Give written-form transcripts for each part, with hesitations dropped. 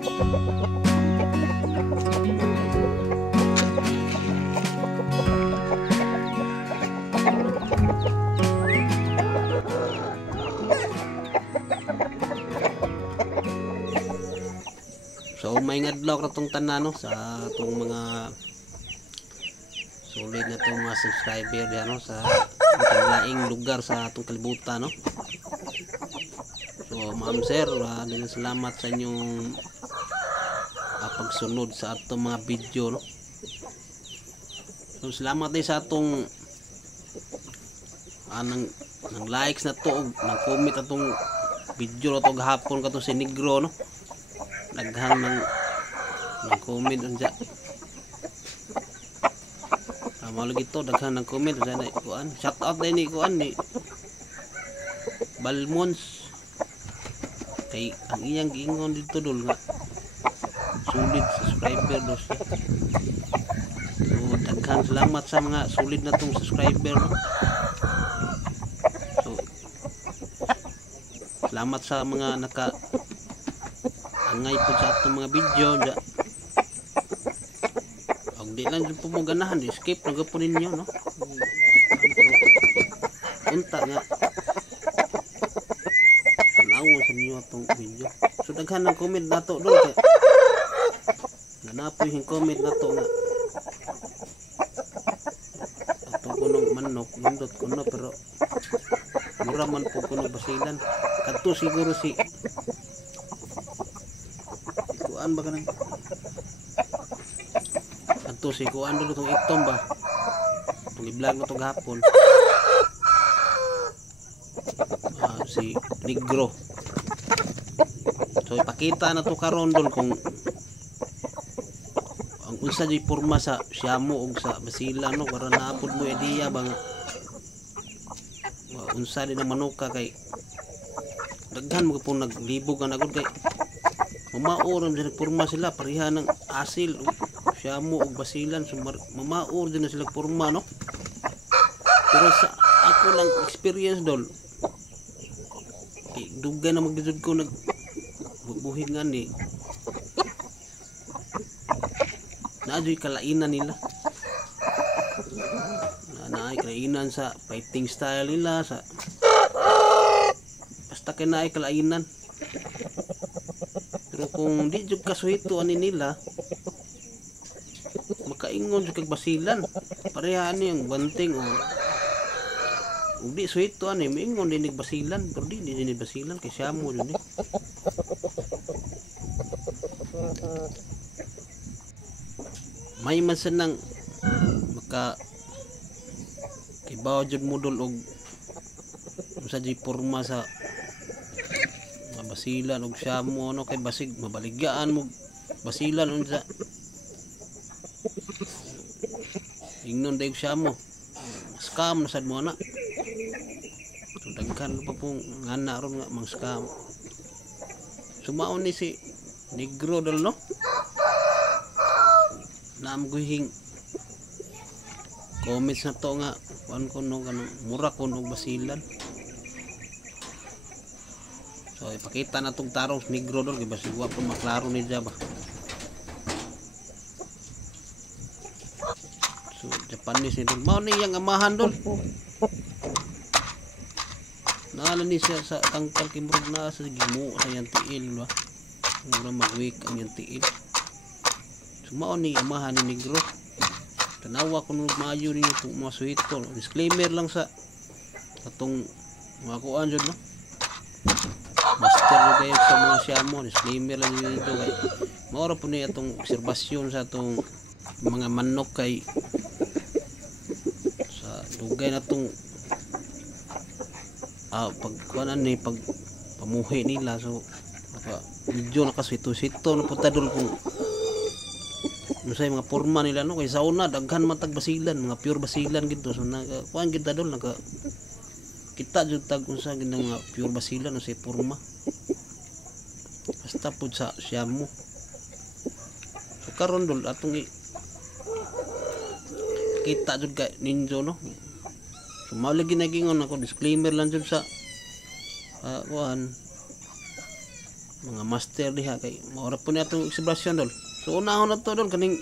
So may ngadlaw ra tong tanan no sa atong mga sulit na tong mga subscriber diyan no sa laing lugar sa atong kalibutan no. So ma'am sir, salamat sa inyong pagsunod sa atong mga video no. So salamat din sa atong nang likes na to, nang comment atong video na to gahapon kato si Negro no. Naghang ng comment unsa. Mao lagi to daghang ng comment unsa na kuan. Shout out din ni kuan ni Balmons. Kay ang iyang giingon dito dul nga sulit subscriber dos. So daghang salamat sa mga sulit na tong subscriber no. So salamat sa mga naka angay po sa atong mga video ja. Og di lang po mo ganahan, skip na gapon ninyo no. Unta nga tanawo sa inyo atong video. So daghan ng comment nato doon kay nanapoy yung comment nato nga atong kunong manok nindot kuno pero mura man po kuno basilan kadto siguro si kuan ba kanang kadto si kuan dulu tong itom ba tong i-vlog na tong hapon si Negro. So ipakita na to karon dol kung ang unsa di porma sa siyamo og sa basila no para naapod mo idea ba nga unsa din ang manuka kay daghan mo po naglibog ang agad kay mamaor din nagporma sila pareha ng asil siyamo og basilan so mamaor din na sila porma no. Pero sa ako lang experience dol dugay na magdudod ko nagbubuhin nga ni naadyo'y kalainan nila naay kalainan sa fighting style nila sa basta kay naay kalainan. Pero kung di jud kasuhito ani nila makaingon jud kag basilan pareha ani ang banting o di suhito ani maingon din basilan pero di basilan kay siyamo jud ni. May masanang maka kibaw jud modol og sa di porma sa basilan og siyamo no kay basig mabaligaan mo basilan unsa ingnon day siyamo scam na sad mo na. So daghan pa pong ngana ron nga mang scam. Sumaon ni si Negro dal no namguhing comments na to nga kuan ko no kanang mura ko og basilan. So ipakita na tong tarong Negro dol kay basig wa pa maklaro ni ba. So Japanese ni dol mao ni yang amahan dol. Naala ni siya sa tangkal kimrog na sa gimo sa yang tiil ba. Mura magwik ang yang tiil. So mao ni amahan ni Negro. Tanawa ko nung maayo rin itong mga suhito. Disclaimer lang sa atong mga kuan dyan no. Master nyo kayo sa mga siyamo. Disclaimer lang nyo dito kay maura po na itong obserbasyon sa itong mga manok kay sa dugay na itong pagkuanan ni pag pamuhi nila. So medyo nakasito-sito na punta doon kung say mga porma nila no kay sauna daghan matag basilan mga pure basilan gito. So kuan kita dol naka kita jud tag unsa gid nga pure basilan no say porma basta pud sa siyamo. So karon dol atong kita jud kay ninjo no. So mao lagi nagingon ako disclaimer lang jud sa kuan mga master diha kay maura po niya itong exhibition dol. So unahon na to dol kaning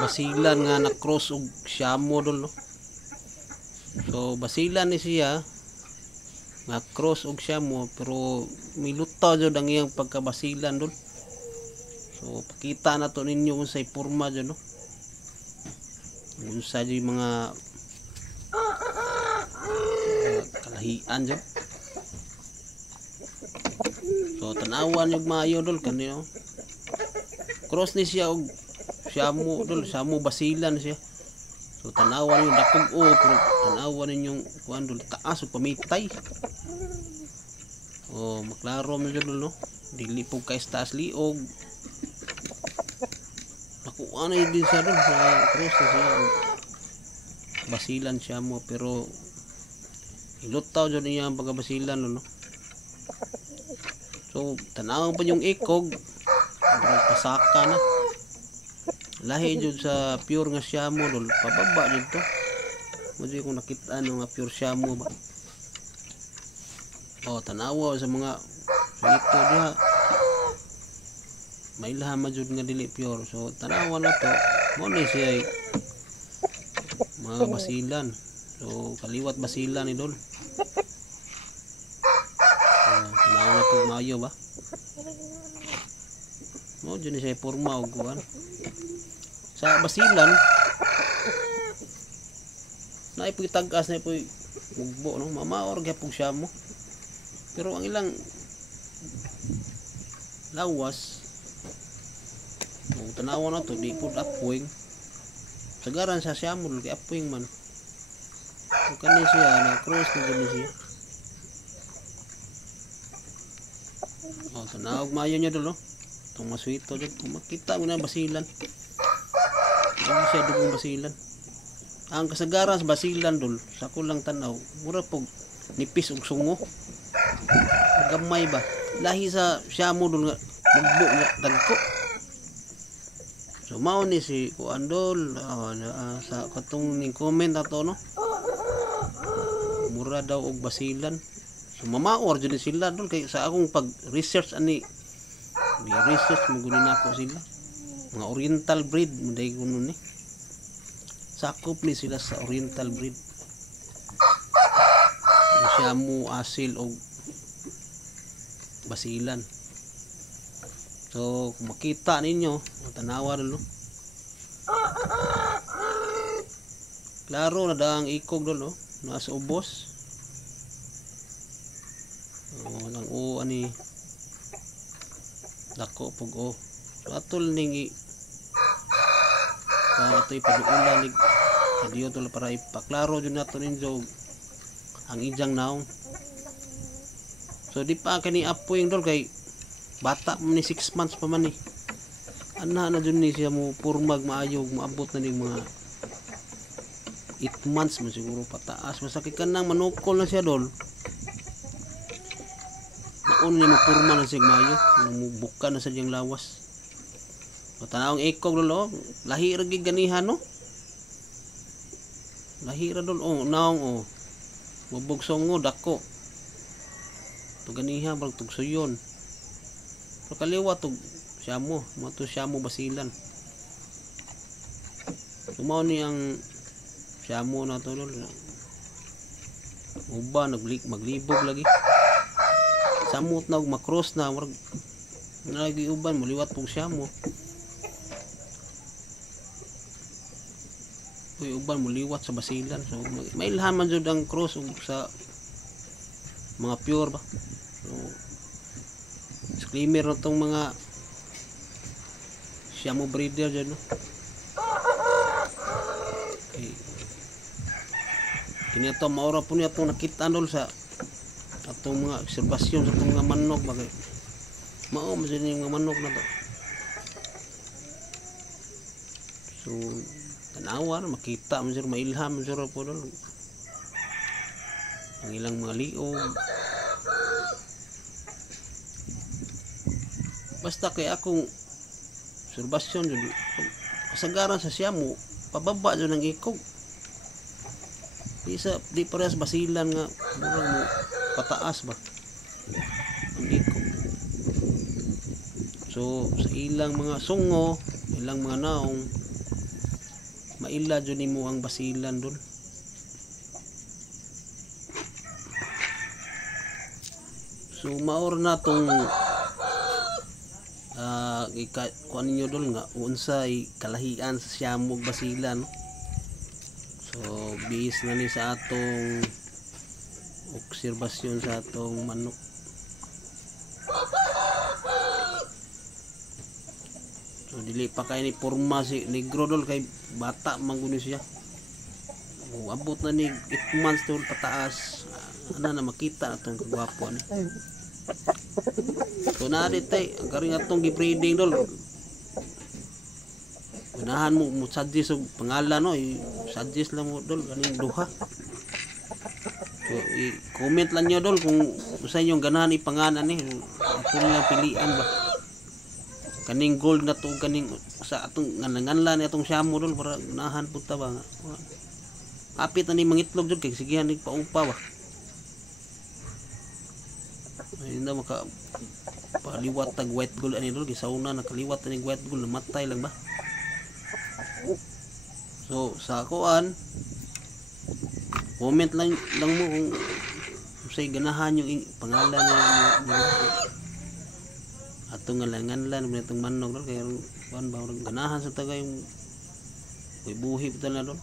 basilan nga na cross og Siamo dol no. So basilan ni siya nga cross og Siamo pero milutaw jud ang iyang pagkabasilan dol. So pakita na to ninyo unsay porma jud no. Unsa jud mga kalahian jud. So tanawan yung maayo dol kanino. Cross ni siya og Siamo dol, Siamo basilan siya. So tanawan yung dakog o pero tanawan ninyong kuan dol taas og pamitay. Oh, maklaro man jud dol no. Dili po kay taas liog. Nakuha na din siya dol sa cross na siya. Basilan Siamo pero ilutaw jud niya ang pagabasilan no. So tanawang pa yung ikog pasaka na lahi jud sa pure nga Siamo dol pababa jud to mo jud kung nakita nga pure Siamo ba. Oh tanawa sa mga ito diha may lahama jud nga dili pure. So tanawa na to mo ni siya mga basilan. So kaliwat basilan ni dol. Tanawa na to maayo ba. Mo jud ni siya porma og kuan. Sa basilan na ipoy tag-as na ipoy mugbo no mamaor gyapon Siamo pero ang ilang lawas tanawa na to di pud apoing sagaran sa Siamo kay apoing man kung kani siya na cross na gani siya. Tanawag maayo niya dolo itong maswito dyan kung makita mo na basilan. Hindi siya dugong basilan. Ang kasagaran sa basilan dol, sa kulang tanaw, mura pog nipis og sungo. Gamay ba? Lahi sa Siamo dol nga magbo nga dagko. So mao ni si kuan dol sa katong ning comment ato no. Mura daw og basilan. So mamaor jud sila dol kay sa akong pag-research ani. May research mo gunin ako sila. Mga oriental breed munday kuno ni sakop ni sila sa oriental breed Siamo asil og basilan. So kung makita ninyo tanawa dolo klaro na daang ikog dolo nasa ubos nang ani dako pug o so atol ning para ito'y paduulan nig adiyo to para ipaklaro jud nato ninyo ang ijang naong. So di pa kani apoy dol kay bata man ni 6 months pa man ni ana na jud ni siya mo purmag maayo maabot na ning mga 8 months man siguro pataas masakit kanang manukol na siya dol naon ni mo purma na siya maayo buka na sa diyang lawas. Tanawang ikog dolo lahi ra gid ganihan no lahi ra dol naong bubog songo dako to ganiha bang tugsuyon pero kaliwa tug Siamo mo to Siamo basilan. Tumaw ni ang Siamo na to dol uba maglibog lagi samot na og makross na murag lagi uban moliwat pug Siamo. Uy, uban muliwat sa basilan. So may ilhaman jud ang cross sa mga pure ba. So disclaimer na tong mga Siamo breeder dyan no. Okay. Kini ato maura po niya itong nakita dol sa atong mga obserbasyon sa itong mga manok bagay mao masin yung mga manok na to. So tanawa makita man sir mailham man sir po dol ang ilang mga liog basta kay akong obserbasyon jud kasagaran sa Siamo pababa jud ang ikog di parehas basilan nga murag mo pataas ba ang iko. So sa ilang mga sungo, ilang mga naong maila jud nimo ang basilan dol. So maor na tong kuan ninyo dol nga unsay kalahian sa siyamog basilan. So bis na ni sa atong obserbasyon sa atong manok. So dili pa kay ni porma si negro dol, kay bata man guni siya. Abot na ni 8 months dol pataas. Ana na makita atong kagwapo ni. So na tay ang karing atong gi-breeding dol. Unahan mo suggest og pangalan no, suggest lang mo dol kaning duha. So i-comment lang niyo dol kung usa inyong ganahan ipangalan ni. Ato lang pilian ba. Kaning gold na to kaning sa atong nganlan ni atong siyamo dol para unahan punta ba. Apit na ni mangitlog dol kay sigihan ni paupa ba. Ay na maka paliwat tag white gold ani dol, gisauna nakaliwat ni white gold, namatay lang ba. So sa kuan comment lang mo kung say ganahan yung pangalan niya atong ngalanganlan mo itong manok dol, kay kuan ba ganahan sa taga yung buhi pito na dol.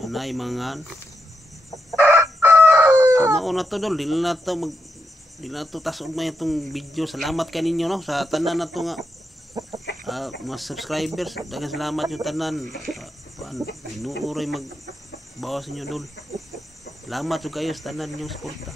Unay mangan. So mauna to dol, dili na to tasod may itong video. Salamat kaninyo no sa tanan na to nga mga subscribers. Daghang salamat yung tanan. Minuuroy magbawas inyo dol. Salamat yung kayo sa tanan yung suporta.